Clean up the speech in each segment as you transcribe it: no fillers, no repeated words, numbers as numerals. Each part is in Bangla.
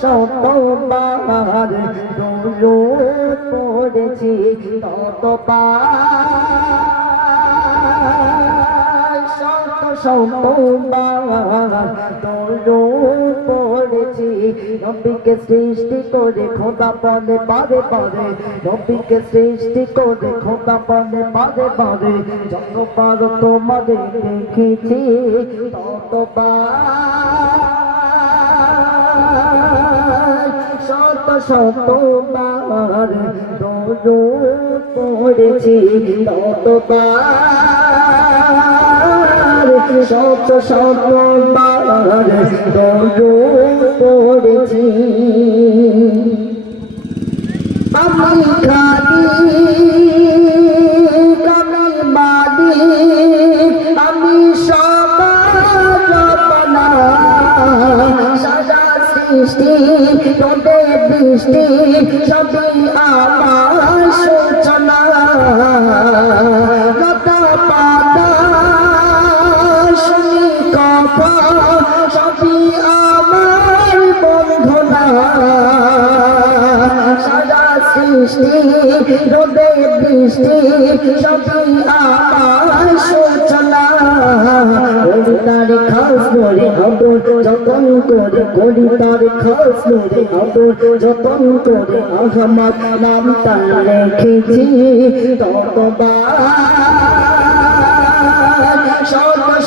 শতবার দরুদ পড়েছি ততবার শতবার দরুদ পড়েছি নবীকে সৃষ্টি করে খোদা বলে বারে বারে নবীকে সৃষ্টি করে খোদা বলে বারে বারে যতবার তোমাদের দেখেছি ততবার শতবার দরুদ পড়েছি ততবার শতবার দরুদ পড়েছি আমি খালি কামের মালিক আমি সমাজপনা সারা সৃষ্টি তোদের বৃষ্টি সবই আমার সূচনা লতা পাতা শুনি কথা সবই আমার বন্ধনা সারা সৃষ্টি রোদে বৃষ্টি সবই আমার সূচনা করি তার খাস করে আদর যতন করে করি তার খাস করে আদর যতন করে আহমদ নাম তার রেখেছি ততবার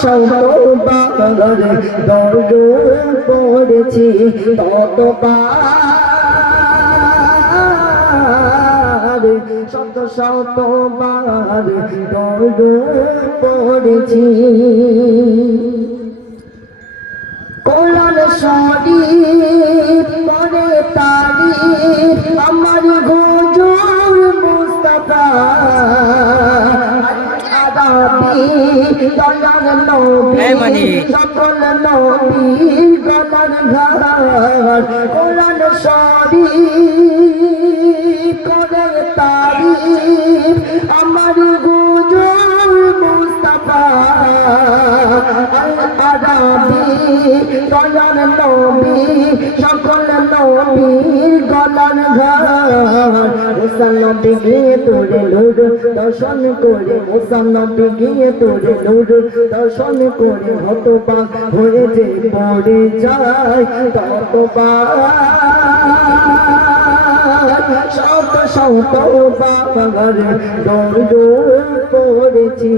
শতবার দরুদ পড়েছি ততবার শতবার দরুদ পড়েছি কোরআন শরীফ পড়ে তারিফ আমার হুজুর মুস্তাফা আদাবি দয়ার নবী সকল নবীর গলার ঘর কোরআন শরীফ পড়ে তারিফ আমার হুজুর মুস্তাফা আদাবি দয়ার নবী সকল নবীর গলার ঘর মুসা নবী গিয়ে তোরে নূর দর্শন করে মুসা নবী গিয়ে তোরে নূর দর্শন করে হতবাক হয়ে যে পড়ে যায় ততবার শতবার দরুদ পড়েছি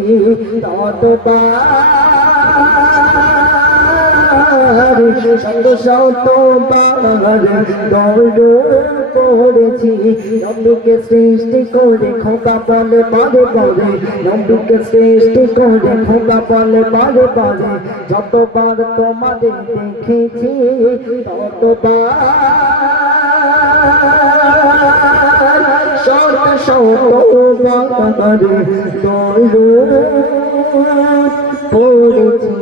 ততবার শতবার দরুদ পড়েছি নবীকে সৃষ্টি করে খোদা বলে বারে বারে নবীকে সৃষ্টি করে খোদা বলে বারে বারে যতবার তোমাদের দেখেছি ততবার শতবার দরুদ পড়েছি